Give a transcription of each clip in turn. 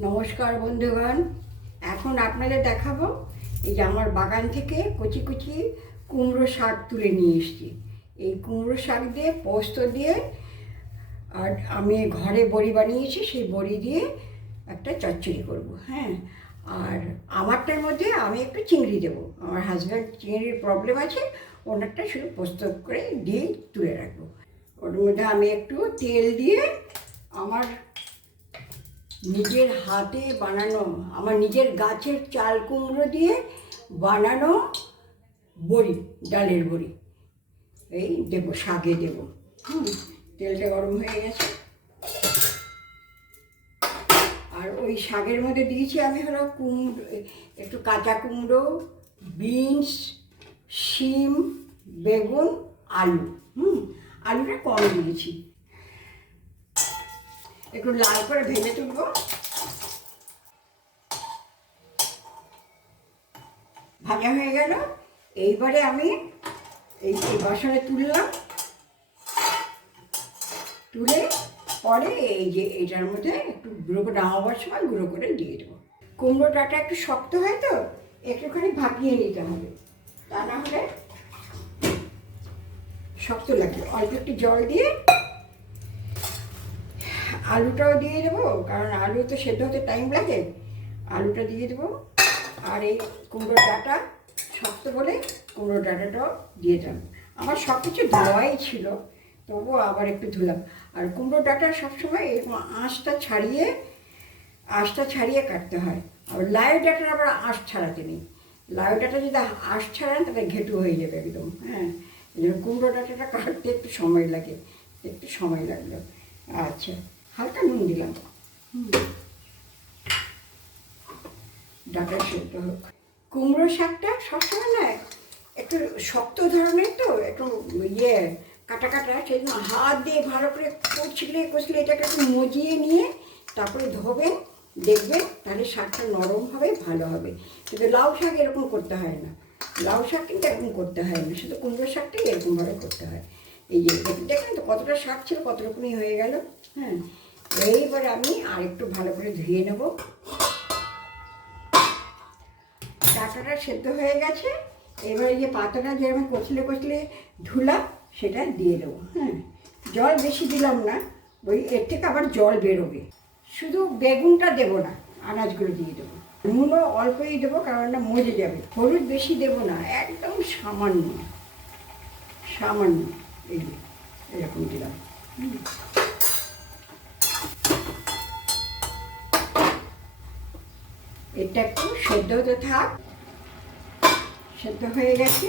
নমস্কার বন্ধুগণ। এখন আপনাদের দেখাবো এই যে আমার বাগান থেকে কচি কচি কুমড়ো শাক তুলে নিয়ে এসেছি। এই কুমড়ো শাক দিয়ে, পোস্ত দিয়ে, আর আমি ঘরে বড়ি বানিয়েছি, সেই বড়ি দিয়ে একটা চচ্চড়ি করব হ্যাঁ। আর আমারটার মধ্যে আমি একটু চিংড়ি দেবো। আমার হাজব্যান্ড চিংড়ির প্রবলেম আছে, ওনারটা শুধু পোস্ত করে দিয়ে তুলে রাখব। ওর মধ্যে আমি একটু তেল দিয়ে আমার নিজের হাতে বানানো, আমার নিজের গাছের চাল কুমড়ো দিয়ে বানানো বড়ি, ডালের বড়ি। এই দেবো শাকে দেবো। হুম, তেলটা গরম হয়ে গেছে। আর ওই শাকের মধ্যে দিয়েছি আমি হলো কুমড়ো একটু কাঁচা কুমড়ো, বিনস, শিম, বেগুন, আলু। হুম, আলুটা কম দিয়েছি। একটু লাল করে ভেজে তুলবো। ভাজা হয়ে গেল। এইবারে আমি এই বাসনে তুললাম। তুলে পরে এই যে এইটার মধ্যে একটু গুঁড়ো করে নামাবার সময় গুঁড়ো করে দিয়ে দেবো। কুমড়ো ডাঁটা একটু শক্ত হয় তো, একটুখানি ভাপিয়ে নিতে হবে। তা না হলে শক্ত লাগবে। অল্প একটু জল দিয়ে আলুটাও দিয়ে দেবো, কারণ আলু তো সেদ্ধ হতে টাইম লাগে। আলুটা দিয়ে দেবো, আর এই কুমড়োর ডাঁটা শক্ত বলে কুমড়োর ডাঁটাটাও দিয়ে দিলাম আমার সব কিছু ধোয়াই ছিল, তবুও আবার একটু ধুলাম। আর কুমড়ো ডাঁটা সবসময় এরকম আঁশটা ছাড়িয়ে আঁশটা ছাড়িয়ে কাটতে হয়। আর লাউ ডাঁটার আবার আঁশ ছাড়াতে নেই। লাউ ডাঁটা যদি আঁশ ছাড়ান, তাহলে ঘেটু হয়ে যাবে একদম হ্যাঁ। এই জন্য কুমড়ো ডাঁটাটা কাটতে একটু সময় লাগে, একটু সময় লাগল। আচ্ছা। হালকা নুন দিলাম। ডাটা সেদ্ধ হোক। কুমড়ো শাকটা সবসময় না একটু শক্ত ধরনের তো, একটু ইয়ে কাটা কাটা সেই জন্য হাত দিয়ে ভালো করে কচলে কচলে এটাকে একটু মজিয়ে নিয়ে তারপরে ধোবেন দেখবেন তাহলে শাকটা নরম হবে, ভালো হবে। কিন্তু লাউ শাক এরকম করতে হয় না। লাউ শাক কিন্তু এরকম করতে হয় না, শুধু কুমড়ো শাকটাই এরকমভাবে করতে হয়। এই যে দেখুন- তো কতটা শাক ছিল কত রকমই হয়ে গেল। হ্যাঁ। এইবার আমি আর একটু ভালো করে ধুয়ে নেব। ডাটাটা সেদ্ধ হয়ে গেছে। এবারে যে পাতাটা যে আমি কচলে কচলে ধুলাম সেটা দিয়ে দেবো। হ্যাঁ। জল বেশি দিলাম না ওই এর থেকে আবার জল বেরোবে। শুধু বেগুনটা দেবো না আনাজগুলো দিয়ে দেবো। নুনও অল্পই দেবো কারণ না মজে যাবে। হলুদ বেশি দেবো না একদম সামান্য সামান্য। এরকম দিলাম। এটা একটু সেদ্ধ হতে থাক। সেদ্ধ হয়ে গেছে।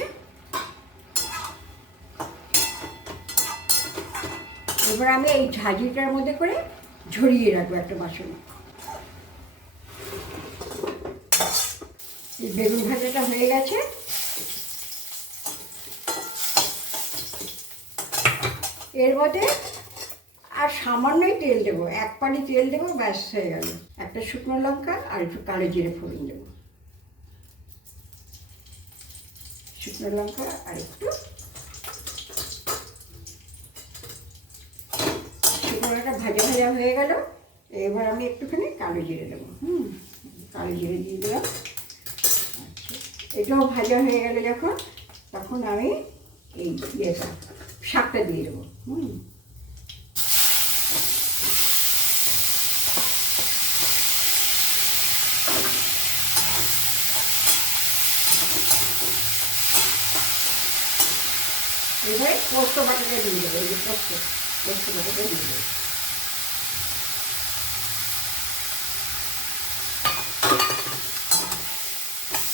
এবার আমি এই ঝাঁঝিটার মধ্যে করে ঝরিয়ে রাখব একটা বাসনে। এই বেগুন ভাজাটা হয়ে গেছে। এর মধ্যে আর সামান্যই তেল দেবো। এক পানি তেল দেবো, ব্যাস হয়ে গেল। একটা শুকনো লঙ্কা আর একটু কালো জিরে ফোড়ন দেবো। শুকনো লঙ্কা আর একটু শুকনো লঙ্কা ভাজা ভাজা হয়ে গেল। এবার আমি একটুখানি কালো জিরে দেবো। হুম, কালো জিরে দিয়ে দিলাম। আচ্ছা এটাও ভাজা হয়ে গেল যখন, তখন আমি এই ইয়েটা শাকটা দিয়ে দেবো। হুম। পোস্ত বাটাটা দিয়ে দেবো, এই যে পোস্ত পোস্ত বাটাটা দিয়ে দেবো।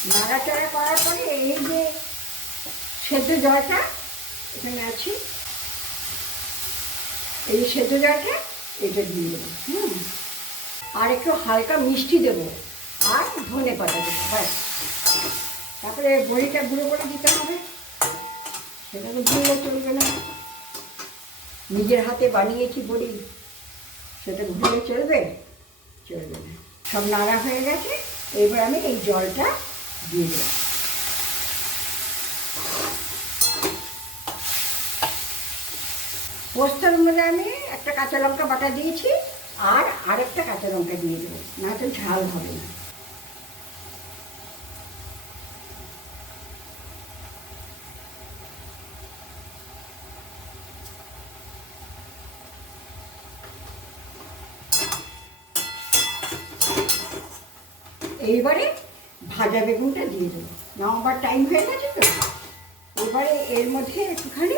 নাড়াচাড়া করার পরে এই যে সেদ্ধ জলটা এখানে আছে। এই সেদ্ধ জলটা এটা দিয়ে দেবো, হুম। আর একটু হালকা মিষ্টি দেবো আর ধনে পাতা দেবো, ব্যাস। তারপরে বড়িটা গুঁড়ো করে দিতে হবে। সেটা তো ভুললে চলবে না। নিজের হাতে বানিয়েছি বড়ি। সেটা ভুললে চলবে? চলবে না। সব নাড়া হয়ে গেছে। এবার আমি এই জলটা দিয়ে দেব। পোস্তের মধ্যে আমি একটা কাঁচা লঙ্কা বাটা দিয়েছি আর আরেকটা কাঁচা লঙ্কা দিয়ে দেবো না তো ঝাল হবে না। এইবারে ভাজা বেগুনটা দিয়ে দেবো। নামাবার টাইম হয়ে গেছে তো। এবারে এর মধ্যে একটুখানি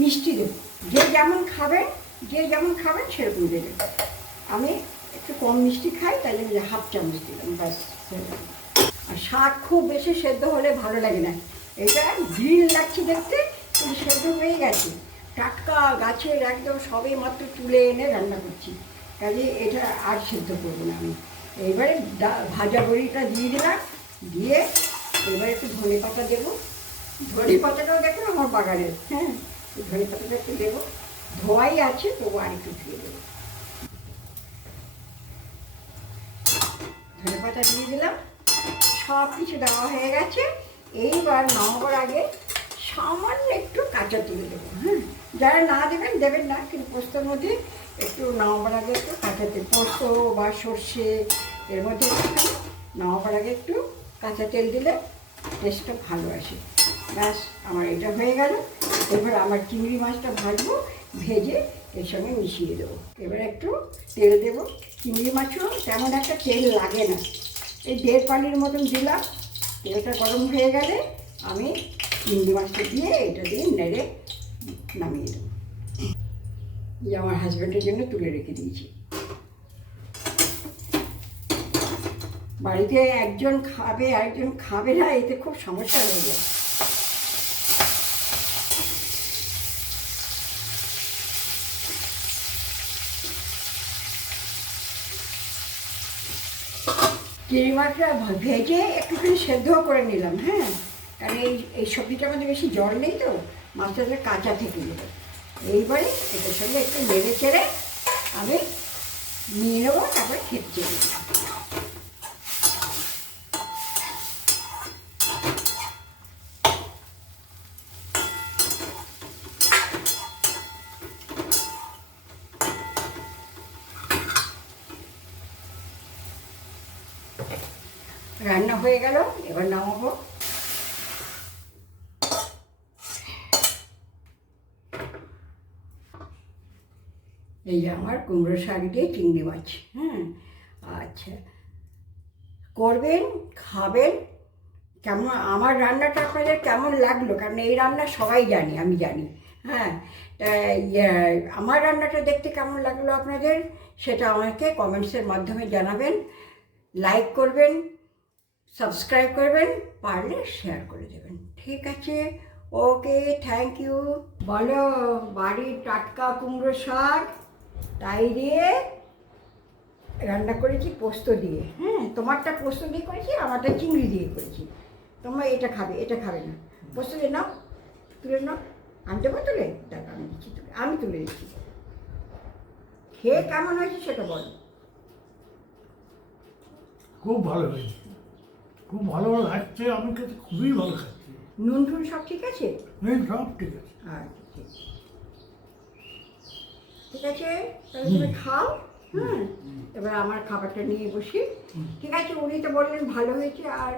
মিষ্টি দেবো। যে যেমন খাবেন যে যেমন খাবেন সেরকম দেবেন আমি একটু কম মিষ্টি খাই তাই জন্য হাফ চামচ দিলাম, ব্যাস আর শাক খুব বেশি সেদ্ধ হলে ভালো লাগে না। এটা গ্রিল লাগছে দেখতে, কিন্তু সেদ্ধ হয়ে গেছে। টাটকা গাছের একদম সবে মাত্র তুলে এনে রান্না করছি। কাজে এটা আর সেদ্ধ করব না আমি। এবারে ভাজা বড়িটা দিয়ে দিলাম। দিয়ে এবারে একটু ধনে পাতা দেবো। ধনে পাতাটাও দেখুন আমার বাগানের হ্যাঁ। ধনে পাতাটা একটু দেবো। ধোয়াই আছে, তবু আর একটু দিয়ে দেবো। ধনে পাতা দিয়ে দিলাম। সব কিছু দেওয়া হয়ে গেছে। এইবার নামাবার আগে সামান্য একটু কাঁচা তুলে দেবো হ্যাঁ? যারা না দেবেন দেবেন না, কিন্তু পোস্তর মধ্যে একটু নামাবার আগে একটু কাঁচা তেল, পোস্ত বা সর্ষে এর মধ্যে একটুখানি নামাবার আগে একটু কাঁচা তেল দিলে টেস্টটা ভালো আসে। ব্যাস, আমার এটা হয়ে গেল। এবার আমার চিংড়ি মাছটা ভাজবো, ভেজে এর সঙ্গে মিশিয়ে দেবো। এবার একটু তেল দেবো। চিংড়ি মাছও তেমন একটা তেল লাগে না। এই দেড় পানির মতন দিলাম। তেলটা গরম হয়ে গেলে আমি চিংড়ি মাছটা দিয়ে এটা দিয়ে নেড়ে নামিয়ে দেবো। যে আমার হাজব্যান্ডের জন্য তুলে রেখে দিয়েছি। বাড়িতে একজন খাবে, আরেকজন খাবে না, এতে খুব সমস্যা হয়ে যায়। চিংড়ি মাছটা ভেজে একটুখানি সেদ্ধ করে নিলাম হ্যাঁ? কারণ এই এই সবজিটার মধ্যে বেশি জল নেই তো, মাছটা কাঁচা থেকে যাবে এইবারে এটার সঙ্গে একটু নেড়ে চেড়ে আমি নিয়ে নেব, তারপরে খেতে চলে রান্না হয়ে গেল এবার নামাবো। এই যে আমার কুমড়ো শাক দিয়ে চিংড়ি মাছ হ্যাঁ? আচ্ছা করবেন খাবেন কেমন আমার রান্নাটা আপনাদের কেমন লাগল? কারণ এই রান্না সবাই জানি আমি জানি হ্যাঁ? ইয়ে, আমার রান্নাটা দেখতে কেমন লাগল আপনাদের? সেটা আমাকে কমেন্টসের মাধ্যমে জানাবেন লাইক করবেন সাবস্ক্রাইব করবেন, পারলে শেয়ার করে দেবেন। ঠিক আছে? ওকে থ্যাংক ইউ বলো বাড়ির টাটকা কুমড়ো শাক তাই দিয়ে রান্না করেছি পোস্ত দিয়ে। হ্যাঁ তোমারটা পোস্ত দিয়ে করেছি, আমারটা চিংড়ি দিয়ে করেছি। তোমরা এটা খাবে এটা খাবে না। পোস্ত দিয়ে নাও, তুলে নাও। আমি দেবো তুলে? দেখো, আমি দিচ্ছি তুলে আমি তুলে দিচ্ছি। খেয়ে কেমন হয়েছে সেটা বলো। খুব ভালো হয়েছে। খুব ভালো লাগছে আমি খেতে খুবই ভালো খাচ্ছি। নুন টুন সব ঠিক আছে? এই সব ঠিক আছে। আচ্ছা ঠিক। আছে? তাহলে তুমি খাও হ্যাঁ এবার আমার খাবারটা নিয়ে বসি। ঠিক আছে উনি তো বললেন ভালো হয়েছে আর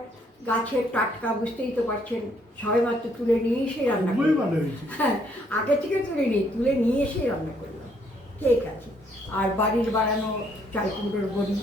গাছের টাটকা বুঝতেই তো পারছেন সবাই মাত্র তুলে নিয়ে এসে রান্না খুবই করলাম। ভালো হয়েছে। হ্যাঁ আগে থেকে তুলে নিই তুলে নিয়ে এসেই রান্না করলাম। ঠিক আছে আর বাড়ির বাড়ানো চাল কুমড়োর বড়ি।